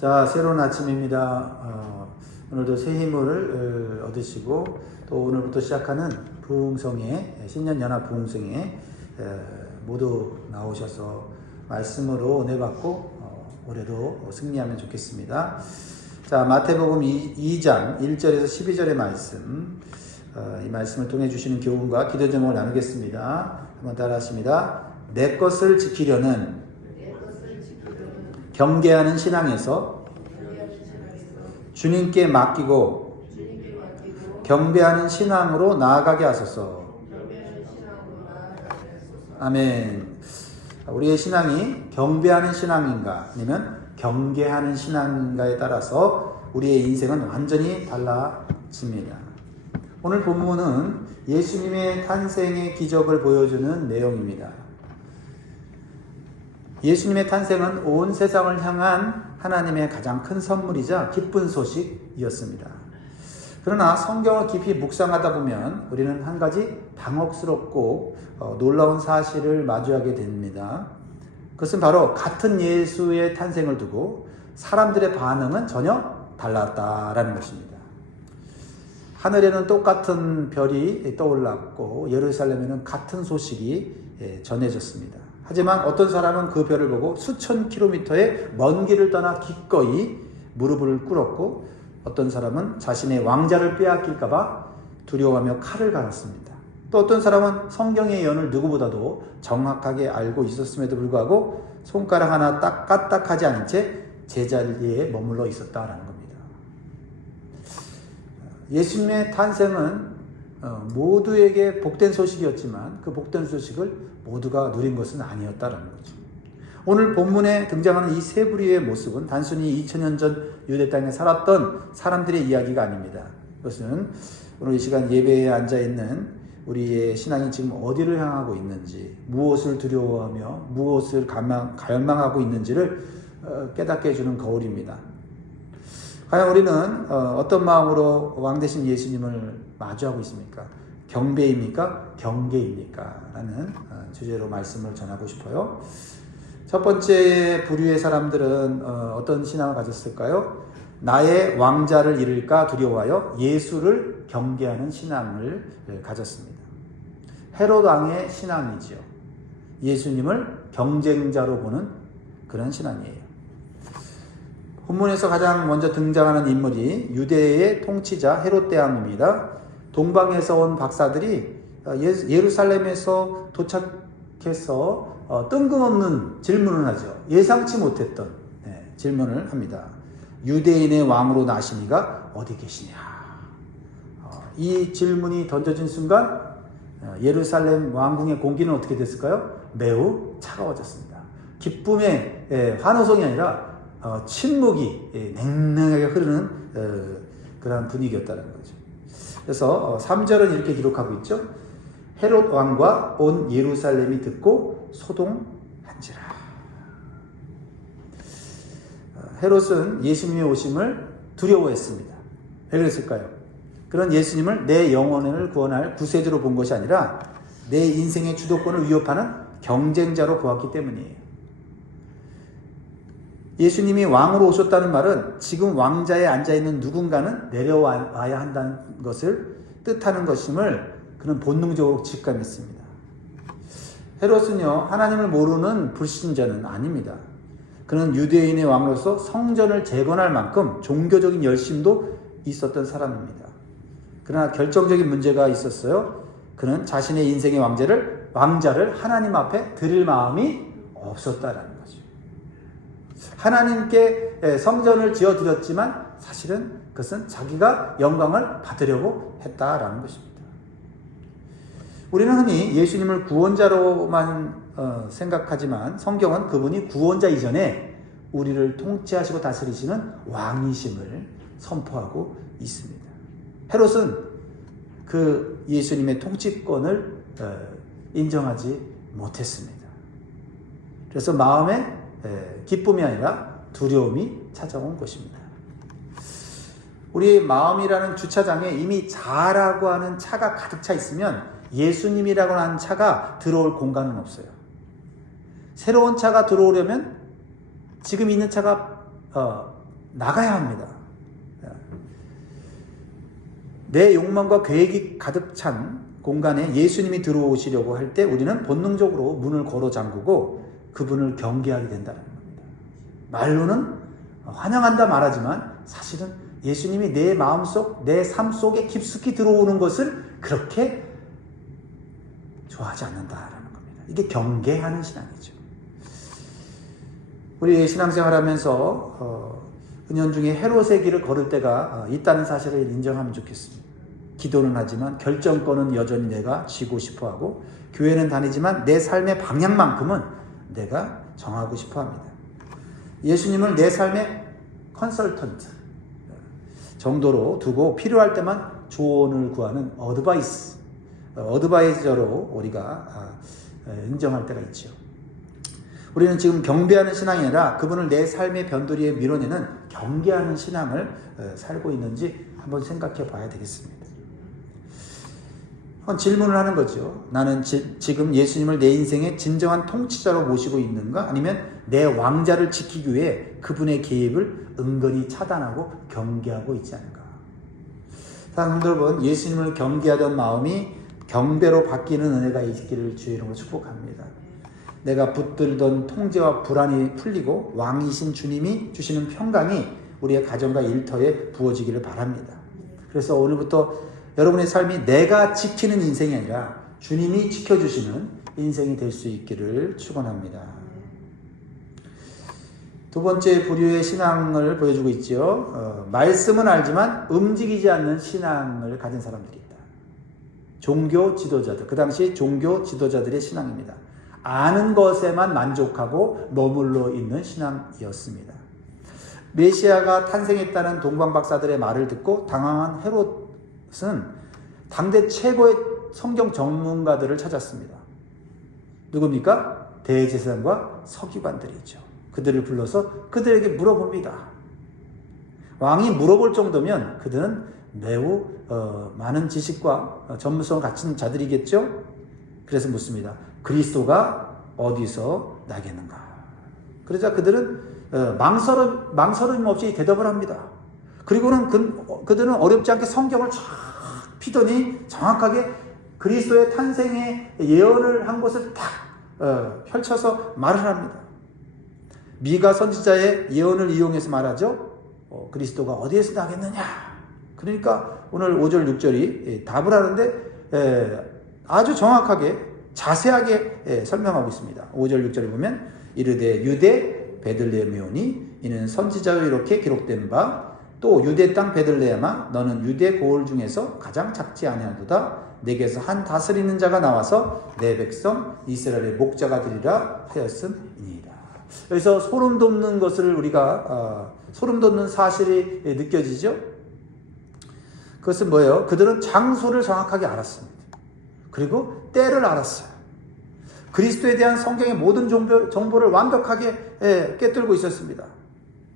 자, 새로운 아침입니다. 오늘도 새 힘을 얻으시고 또 오늘부터 시작하는 부흥성회, 신년연합 부흥성회 모두 나오셔서 말씀으로 은혜 받고 올해도 승리하면 좋겠습니다. 자, 마태복음 2장 1절에서 12절의 말씀, 이 말씀을 통해 주시는 교훈과 기도 제목을 나누겠습니다. 한번 따라 하십니다. 내 것을 지키려는 경계하는 신앙에서 주님께 맡기고 경배하는 신앙으로 나아가게 하소서. 아멘. 우리의 신앙이 경배하는 신앙인가 아니면 경계하는 신앙인가에 따라서 우리의 인생은 완전히 달라집니다. 오늘 본문은 예수님의 탄생의 기적을 보여주는 내용입니다. 예수님의 탄생은 온 세상을 향한 하나님의 가장 큰 선물이자 기쁜 소식이었습니다. 그러나 성경을 깊이 묵상하다 보면 우리는 한 가지 당혹스럽고 놀라운 사실을 마주하게 됩니다. 그것은 바로 같은 예수의 탄생을 두고 사람들의 반응은 전혀 달랐다라는 것입니다. 하늘에는 똑같은 별이 떠올랐고 예루살렘에는 같은 소식이 전해졌습니다. 하지만 어떤 사람은 그 별을 보고 수천 킬로미터의 먼 길을 떠나 기꺼이 무릎을 꿇었고 어떤 사람은 자신의 왕자를 빼앗길까 봐 두려워하며 칼을 갈았습니다. 또 어떤 사람은 성경의 예언을 누구보다도 정확하게 알고 있었음에도 불구하고 손가락 하나 까딱하지 않은 채 제자리에 머물러 있었다라는 겁니다. 예수님의 탄생은 모두에게 복된 소식이었지만 그 복된 소식을 모두가 누린 것은 아니었다라는 거죠. 오늘 본문에 등장하는 이 세 부류의 모습은 단순히 2000년 전 유대 땅에 살았던 사람들의 이야기가 아닙니다. 그것은 오늘 이 시간 예배에 앉아있는 우리의 신앙이 지금 어디를 향하고 있는지, 무엇을 두려워하며 무엇을 갈망하고 있는지를 깨닫게 해주는 거울입니다. 과연 우리는 어떤 마음으로 왕 되신 예수님을 마주하고 있습니까? 경배입니까? 경계입니까? 라는 주제로 말씀을 전하고 싶어요. 첫 번째 부류의 사람들은 어떤 신앙을 가졌을까요? 나의 왕자를 잃을까 두려워하여 예수를 경계하는 신앙을 가졌습니다. 헤롯 왕의 신앙이지요. 예수님을 경쟁자로 보는 그런 신앙이에요. 본문에서 가장 먼저 등장하는 인물이 유대의 통치자 헤롯 대왕입니다. 동방에서 온 박사들이 예루살렘에서 도착해서 뜬금없는 질문을 하죠. 예상치 못했던 질문을 합니다. 유대인의 왕으로 나신 이가 어디 계시냐? 이 질문이 던져진 순간 예루살렘 왕궁의 공기는 어떻게 됐을까요? 매우 차가워졌습니다. 기쁨의 환호성이 아니라 침묵이 냉랭하게 흐르는 그런 분위기였다는 거죠. 그래서 3절은 이렇게 기록하고 있죠. 헤롯 왕과 온 예루살렘이 듣고 소동한지라. 헤롯은 예수님의 오심을 두려워했습니다. 왜 그랬을까요? 그런 예수님을 내 영혼을 구원할 구세주로 본 것이 아니라 내 인생의 주도권을 위협하는 경쟁자로 보았기 때문이에요. 예수님이 왕으로 오셨다는 말은 지금 왕자에 앉아있는 누군가는 내려와야 한다는 것을 뜻하는 것임을 그는 본능적으로 직감했습니다. 헤롯은요, 하나님을 모르는 불신자는 아닙니다. 그는 유대인의 왕으로서 성전을 재건할 만큼 종교적인 열심도 있었던 사람입니다. 그러나 결정적인 문제가 있었어요. 그는 자신의 인생의 왕자를 하나님 앞에 드릴 마음이 없었다라는 거죠. 하나님께 성전을 지어드렸지만 사실은 그것은 자기가 영광을 받으려고 했다라는 것입니다. 우리는 흔히 예수님을 구원자로만 생각하지만 성경은 그분이 구원자 이전에 우리를 통치하시고 다스리시는 왕이심을 선포하고 있습니다. 헤롯은 그 예수님의 통치권을 인정하지 못했습니다. 그래서 마음에 기쁨이 아니라 두려움이 찾아온 것입니다. 우리 마음이라는 주차장에 이미 자라고 하는 차가 가득 차 있으면 예수님이라고 하는 차가 들어올 공간은 없어요. 새로운 차가 들어오려면 지금 있는 차가 나가야 합니다. 내 욕망과 계획이 가득 찬 공간에 예수님이 들어오시려고 할 때 우리는 본능적으로 문을 걸어 잠그고 그분을 경계하게 된다는 겁니다. 말로는 환영한다 말하지만 사실은 예수님이 내 마음속, 내 삶 속에 깊숙이 들어오는 것을 그렇게 좋아하지 않는다라는 겁니다. 이게 경계하는 신앙이죠. 우리 신앙생활 하면서 은연중에 헤롯의 길을 걸을 때가 있다는 사실을 인정하면 좋겠습니다. 기도는 하지만 결정권은 여전히 내가 쥐고 싶어하고 교회는 다니지만 내 삶의 방향만큼은 내가 정하고 싶어합니다. 예수님을 내 삶의 컨설턴트 정도로 두고 필요할 때만 조언을 구하는 어드바이저로 우리가 인정할 때가 있죠. 우리는 지금 경배하는 신앙이 아니라 그분을 내 삶의 변두리에 밀어내는 경계하는 신앙을 살고 있는지 한번 생각해 봐야 되겠습니다. 질문을 하는 거죠. 나는 지금 예수님을 내 인생의 진정한 통치자로 모시고 있는가? 아니면 내 왕자를 지키기 위해 그분의 개입을 은근히 차단하고 경계하고 있지 않은가? 사랑하는 여러분, 예수님을 경계하던 마음이 경배로 바뀌는 은혜가 있기를 주의 이름으로 축복합니다. 내가 붙들던 통제와 불안이 풀리고 왕이신 주님이 주시는 평강이 우리의 가정과 일터에 부어지기를 바랍니다. 그래서 오늘부터 여러분의 삶이 내가 지키는 인생이 아니라 주님이 지켜주시는 인생이 될 수 있기를 축원합니다. 두 번째 부류의 신앙을 보여주고 있죠. 말씀은 알지만 움직이지 않는 신앙을 가진 사람들이 있다. 종교 지도자들, 그 당시 종교 지도자들의 신앙입니다. 아는 것에만 만족하고 머물러 있는 신앙이었습니다. 메시아가 탄생했다는 동방박사들의 말을 듣고 당황한 헤롯은 당대 최고의 성경 전문가들을 찾았습니다. 누굽니까? 대제사장과 서기관들이죠. 그들을 불러서 그들에게 물어봅니다. 왕이 물어볼 정도면 그들은 매우 많은 지식과 전문성을 갖춘 자들이겠죠? 그래서 묻습니다. 그리스도가 어디서 나겠는가? 그러자 그들은 망설임 없이 대답을 합니다. 그리고는 그들은 어렵지 않게 성경을 쫙 피더니 정확하게 그리스도의 탄생의 예언을 한 것을 딱 펼쳐서 말을 합니다. 미가 선지자의 예언을 이용해서 말하죠. 그리스도가 어디에서 나겠느냐? 그러니까 오늘 5절 6절이 답을 하는데 아주 정확하게 자세하게 설명하고 있습니다. 5절 6절을 보면 이르되 유대 베들레헴이오니 이는 선지자로 이렇게 기록된 바 또 유대 땅 베들레헴아 너는 유대 고을 중에서 가장 작지 아니하도다 내게서 한 다스리는 자가 나와서 내 백성 이스라엘의 목자가 되리라 하였음이니이다. 여기서 소름 돋는 것을 우리가 소름 돋는 사실이 느껴지죠. 그것은 뭐예요? 그들은 장소를 정확하게 알았습니다. 그리고 때를 알았어요. 그리스도에 대한 성경의 모든 정보를 완벽하게 꿰뚫고 있었습니다.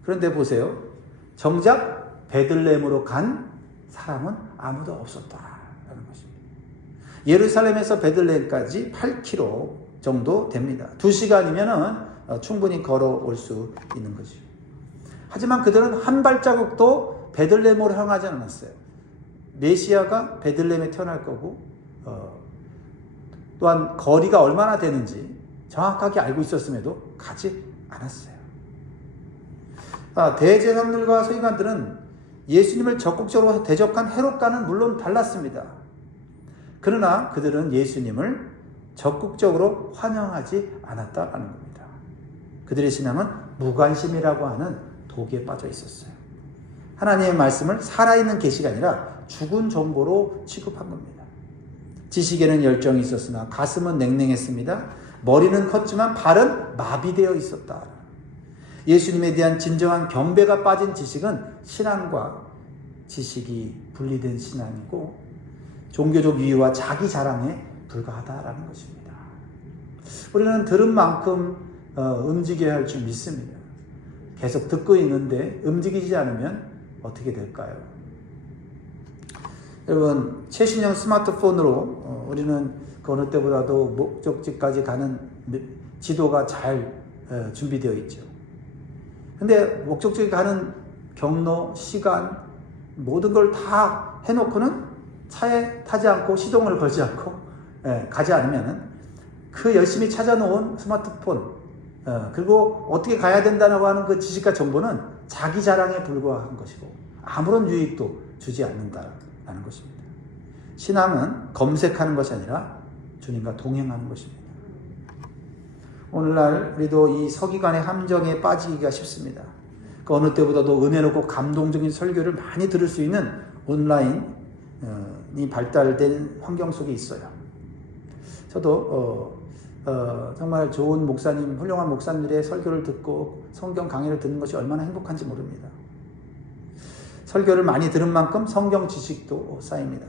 그런데 보세요. 정작 베들레헴으로 간 사람은 아무도 없었다라는 것입니다. 예루살렘에서 베들레헴까지 8km 정도 됩니다. 2시간이면 충분히 걸어올 수 있는 거죠. 하지만 그들은 한 발자국도 베들레헴으로 향하지 않았어요. 메시아가 베들레헴에 태어날 거고 또한 거리가 얼마나 되는지 정확하게 알고 있었음에도 가지 않았어요. 대제사장들과 서기관들은 예수님을 적극적으로 대적한 헤롯과는 물론 달랐습니다. 그러나 그들은 예수님을 적극적으로 환영하지 않았다는 겁니다. 그들의 신앙은 무관심이라고 하는 독에 빠져 있었어요. 하나님의 말씀을 살아있는 계시가 아니라 죽은 정보로 취급한 겁니다. 지식에는 열정이 있었으나 가슴은 냉랭했습니다. 머리는 컸지만 발은 마비되어 있었다. 예수님에 대한 진정한 경배가 빠진 지식은 신앙과 지식이 분리된 신앙이고 종교적 유의와 자기 자랑에 불과하다라는 것입니다. 우리는 들은 만큼 움직여야 할 줄 믿습니다. 계속 듣고 있는데 움직이지 않으면 어떻게 될까요? 여러분, 최신형 스마트폰으로 우리는 그 어느 때보다도 목적지까지 가는 지도가 잘 준비되어 있죠. 근데 목적지에 가는 경로, 시간 모든 걸 다 해놓고는 차에 타지 않고 시동을 걸지 않고 가지 않으면 그 열심히 찾아놓은 스마트폰 그리고 어떻게 가야 된다고 하는 그 지식과 정보는 자기 자랑에 불과한 것이고 아무런 유익도 주지 않는다라는 것입니다. 신앙은 검색하는 것이 아니라 주님과 동행하는 것입니다. 오늘날 우리도 이 서기관의 함정에 빠지기가 쉽습니다. 그 어느 때보다도 은혜롭고 감동적인 설교를 많이 들을 수 있는 온라인이 발달된 환경 속에 있어요. 저도 정말 좋은 목사님, 훌륭한 목사님들의 설교를 듣고 성경 강의를 듣는 것이 얼마나 행복한지 모릅니다. 설교를 많이 들은 만큼 성경 지식도 쌓입니다.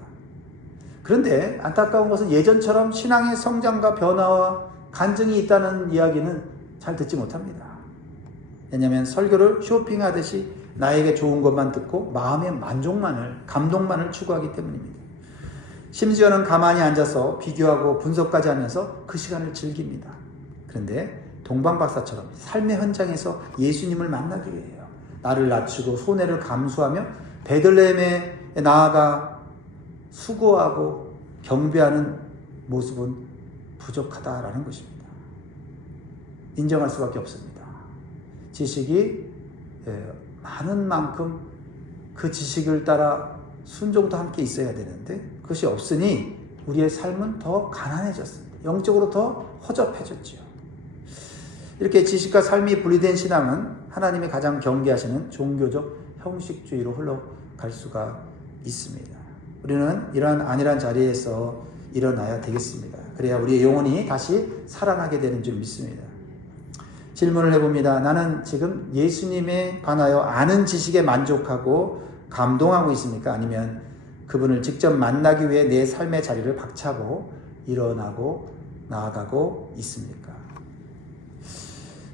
그런데 안타까운 것은 예전처럼 신앙의 성장과 변화와 간증이 있다는 이야기는 잘 듣지 못합니다. 왜냐하면 설교를 쇼핑하듯이 나에게 좋은 것만 듣고 마음의 만족만을, 감동만을 추구하기 때문입니다. 심지어는 가만히 앉아서 비교하고 분석까지 하면서 그 시간을 즐깁니다. 그런데 동방박사처럼 삶의 현장에서 예수님을 만나기 위해요. 나를 낮추고 손해를 감수하며 베들레헴에 나아가 수고하고 경배하는 모습은 부족하다라는 것입니다. 인정할 수밖에 없습니다. 지식이 많은 만큼 그 지식을 따라 순종도 함께 있어야 되는데 그것이 없으니 우리의 삶은 더 가난해졌습니다. 영적으로 더 허접해졌죠. 이렇게 지식과 삶이 분리된 신앙은 하나님이 가장 경계하시는 종교적 형식주의로 흘러갈 수가 있습니다. 우리는 이러한 안일한 자리에서 일어나야 되겠습니다. 그래야 우리의 영혼이 다시 살아나게 되는 줄 믿습니다. 질문을 해봅니다. 나는 지금 예수님에 관하여 아는 지식에 만족하고 감동하고 있습니까? 아니면 그분을 직접 만나기 위해 내 삶의 자리를 박차고 일어나고 나아가고 있습니까?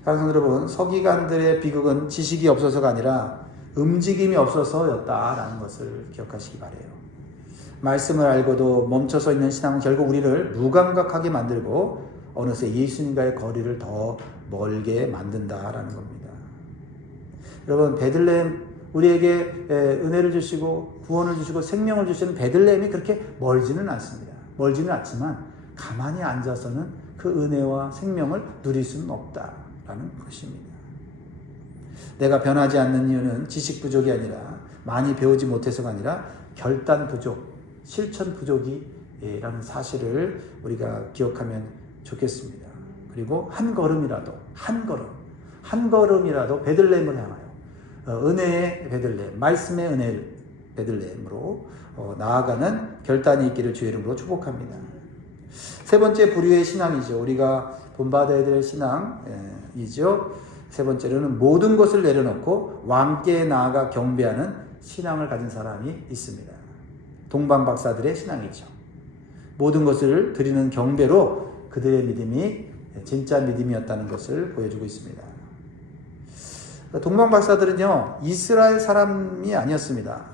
사랑하는 여러분, 서기관들의 비극은 지식이 없어서가 아니라 움직임이 없어서였다라는 것을 기억하시기 바라요. 말씀을 알고도 멈춰서 있는 신앙은 결국 우리를 무감각하게 만들고 어느새 예수님과의 거리를 더 멀게 만든다라는 겁니다. 여러분, 베들레헴, 우리에게 은혜를 주시고 구원을 주시고 생명을 주시는 베들레헴이 그렇게 멀지는 않습니다. 멀지는 않지만 가만히 앉아서는 그 은혜와 생명을 누릴 수는 없다라는 것입니다. 내가 변하지 않는 이유는 지식 부족이 아니라 많이 배우지 못해서가 아니라 결단 부족, 실천 부족이라는 사실을 우리가 기억하면 좋겠습니다. 그리고 한 걸음이라도 베들레헴을 향하여 은혜의 베들레헴, 말씀의 은혜의 베들레헴으로 나아가는 결단이 있기를 주의 이름으로 축복합니다. 세 번째 부류의 신앙이죠. 우리가 본받아야 될 신앙이죠. 세 번째로는 모든 것을 내려놓고 왕께 나아가 경배하는 신앙을 가진 사람이 있습니다. 동방박사들의 신앙이죠. 모든 것을 드리는 경배로 그들의 믿음이 진짜 믿음이었다는 것을 보여주고 있습니다. 동방박사들은요, 이스라엘 사람이 아니었습니다.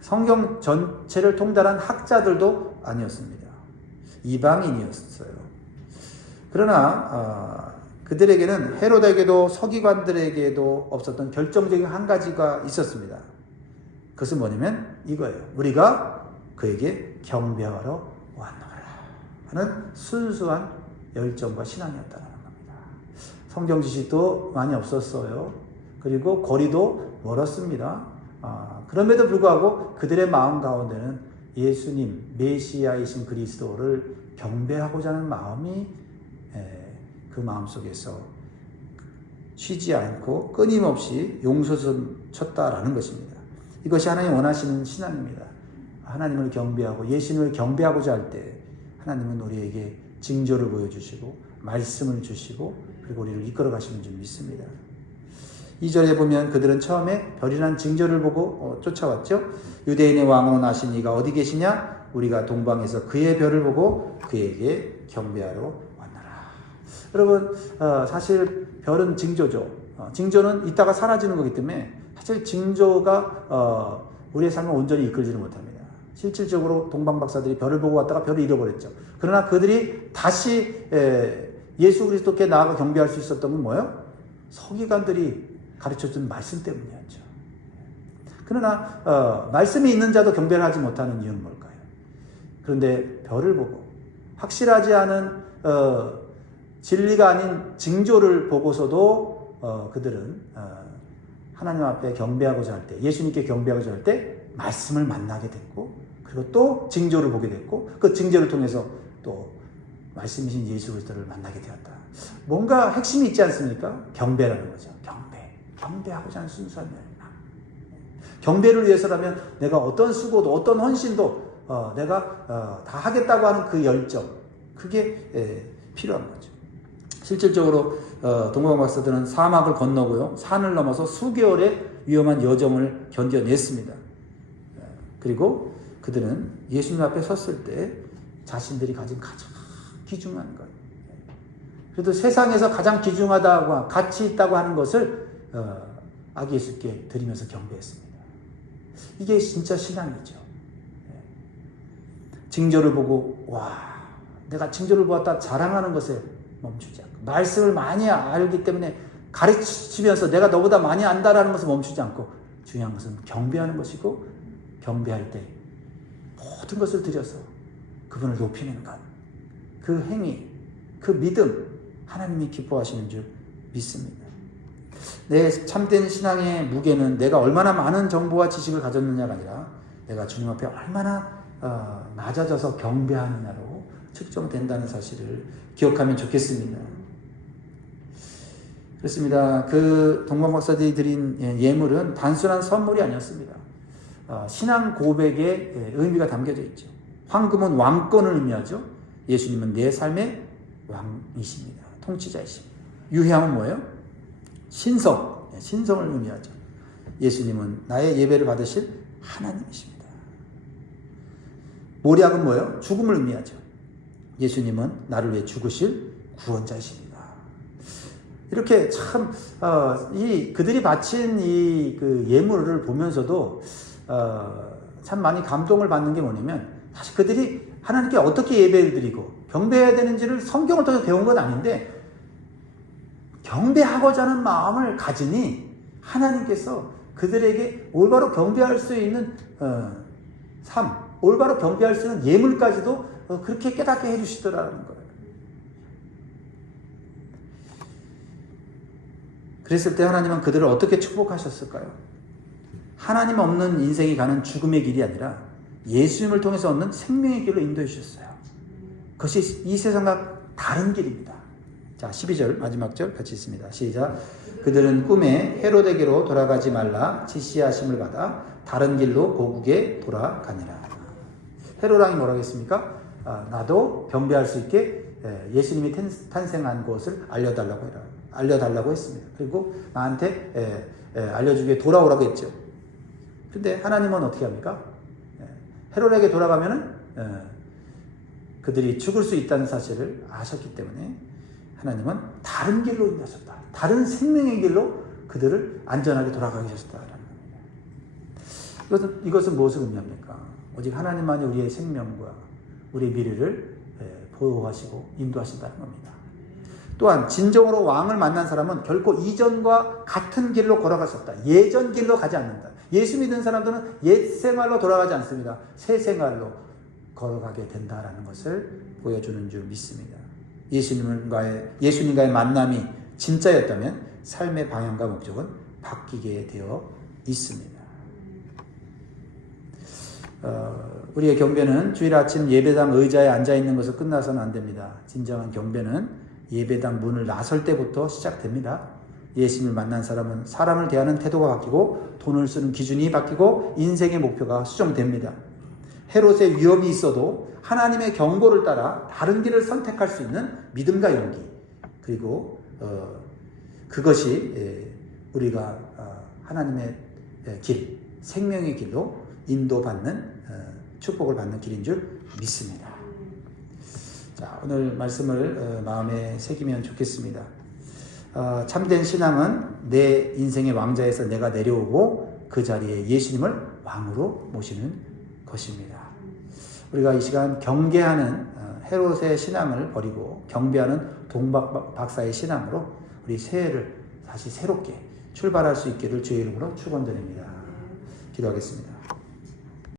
성경 전체를 통달한 학자들도 아니었습니다. 이방인이었어요. 그러나 그들에게는 헤롯에게도 서기관들에게도 없었던 결정적인 한 가지가 있었습니다. 그것은 뭐냐면 이거예요. 우리가 그에게 경배하러 왔노라 하는 순수한 열정과 신앙이었다는 겁니다. 성경 지식도 많이 없었어요. 그리고 거리도 멀었습니다. 그럼에도 불구하고 그들의 마음 가운데는 예수님, 메시아이신 그리스도를 경배하고자 하는 마음이 그 마음속에서 쉬지 않고 끊임없이 용솟음쳤다라는 것입니다. 이것이 하나님 원하시는 신앙입니다. 하나님을 경배하고 예수님을 경배하고자 할 때 하나님은 우리에게 징조를 보여주시고 말씀을 주시고 그리고 우리를 이끌어 가시는 줄 믿습니다. 2절에 보면 그들은 처음에 별이라는 징조를 보고 쫓아왔죠. 유대인의 왕으로 나신 이가 어디 계시냐? 우리가 동방에서 그의 별을 보고 그에게 경배하러 왔나라. 여러분, 사실 별은 징조죠. 징조는 이따가 사라지는 거기 때문에 사실 징조가 우리의 삶을 온전히 이끌지는 못합니다. 실질적으로 동방박사들이 별을 보고 왔다가 별을 잃어버렸죠. 그러나 그들이 다시 예수 그리스도께 나아가 경배할 수 있었던 건 뭐예요? 서기관들이 가르쳐준 말씀 때문이었죠. 그러나 말씀이 있는 자도 경배를 하지 못하는 이유는 뭘까요? 그런데 별을 보고 확실하지 않은 진리가 아닌 징조를 보고서도 그들은 하나님 앞에 경배하고자 할 때, 예수님께 경배하고자 할 때 말씀을 만나게 됐고, 그리고 또 징조를 보게 됐고, 그 징조를 통해서 또 말씀이신 예수 그리스도를 만나게 되었다. 뭔가 핵심이 있지 않습니까? 경배라는 거죠. 경배하고자 하는 순수한 열망. 경배를 위해서라면 내가 어떤 수고도 어떤 헌신도 내가 다 하겠다고 하는 그 열정, 그게 필요한 거죠. 실질적으로 동방 박사들은 사막을 건너고요, 산을 넘어서 수개월의 위험한 여정을 견뎌냈습니다. 그리고 그들은 예수님 앞에 섰을 때 자신들이 가진 가장 귀중한 것, 그래도 세상에서 가장 귀중하다고 가치 있다고 하는 것을 아기 예수께 드리면서 경배했습니다. 이게 진짜 신앙이죠. 징조를 보고 내가 징조를 보았다 자랑하는 것에 멈추지 않고, 말씀을 많이 알기 때문에 가르치면서 내가 너보다 많이 안다라는 것을 멈추지 않고, 중요한 것은 경배하는 것이고, 경배할 때 모든 것을 들여서 그분을 높이는 것, 그 행위, 그 믿음, 하나님이 기뻐하시는 줄 믿습니다. 내 참된 신앙의 무게는 내가 얼마나 많은 정보와 지식을 가졌느냐가 아니라 내가 주님 앞에 얼마나 낮아져서 경배하느냐로 측정된다는 사실을 기억하면 좋겠습니다. 그렇습니다. 그 동방 박사들이 드린 예물은 단순한 선물이 아니었습니다. 신앙 고백의 의미가 담겨져 있죠. 황금은 왕권을 의미하죠. 예수님은 내 삶의 왕이십니다. 통치자이십니다. 유향은 뭐예요? 신성을 의미하죠. 예수님은 나의 예배를 받으실 하나님이십니다. 모략은 뭐예요? 죽음을 의미하죠. 예수님은 나를 위해 죽으실 구원자이십니다. 이렇게 참 그들이 바친 그 예물을 보면서도 참 많이 감동을 받는 게 뭐냐면, 사실 그들이 하나님께 어떻게 예배를 드리고 경배해야 되는지를 성경을 통해서 배운 건 아닌데, 경배하고자 하는 마음을 가지니 하나님께서 그들에게 올바로 경배할 수 있는 삶, 올바로 경배할 수 있는 예물까지도 그렇게 깨닫게 해주시더라는 거예요. 그랬을 때 하나님은 그들을 어떻게 축복하셨을까요? 하나님 없는 인생이 가는 죽음의 길이 아니라 예수님을 통해서 얻는 생명의 길로 인도해 주셨어요. 그것이 이 세상과 다른 길입니다. 자, 12절 마지막 절 같이 있습니다. 시작. 그들은 꿈에 헤로데게로 돌아가지 말라 지시하심을 받아 다른 길로 고국에 돌아가니라. 헤로랑이 뭐라고 했습니까? 나도 경배할 수 있게 예수님이 탄생한 것을 알려달라고 했습니다. 그리고 나한테 알려주기에 돌아오라고 했죠. 근데 하나님은 어떻게 합니까? 헤롯에게 돌아가면은 그들이 죽을 수 있다는 사실을 아셨기 때문에 하나님은 다른 길로 인도하셨다. 다른 생명의 길로 그들을 안전하게 돌아가게 하셨다라는 겁니다. 이것은 무엇을 의미합니까? 오직 하나님만이 우리의 생명과 우리의 미래를 보호하시고 인도하신다는 겁니다. 또한 진정으로 왕을 만난 사람은 결코 이전과 같은 길로 걸어갈 수 없다. 예전 길로 가지 않는다. 예수 믿는 사람들은 옛 생활로 돌아가지 않습니다. 새 생활로 걸어가게 된다라는 것을 보여주는 줄 믿습니다. 예수님과의 만남이 진짜였다면 삶의 방향과 목적은 바뀌게 되어 있습니다. 우리의 경배는 주일 아침 예배당 의자에 앉아있는 것으로 끝나서는 안 됩니다. 진정한 경배는 예배당 문을 나설 때부터 시작됩니다. 예수님을 만난 사람은 사람을 대하는 태도가 바뀌고 돈을 쓰는 기준이 바뀌고 인생의 목표가 수정됩니다. 헤롯의 위험이 있어도 하나님의 경고를 따라 다른 길을 선택할 수 있는 믿음과 용기, 그리고 그것이 우리가 하나님의 길, 생명의 길로 인도받는 축복을 받는 길인 줄 믿습니다. 자, 오늘 말씀을 마음에 새기면 좋겠습니다. 참된 신앙은 내 인생의 왕자에서 내가 내려오고 그 자리에 예수님을 왕으로 모시는 것입니다. 우리가 이 시간 경계하는 헤롯의 신앙을 버리고 경배하는 동박 박사의 신앙으로 우리 새해를 다시 새롭게 출발할 수 있기를 주의 이름으로 축원드립니다. 기도하겠습니다.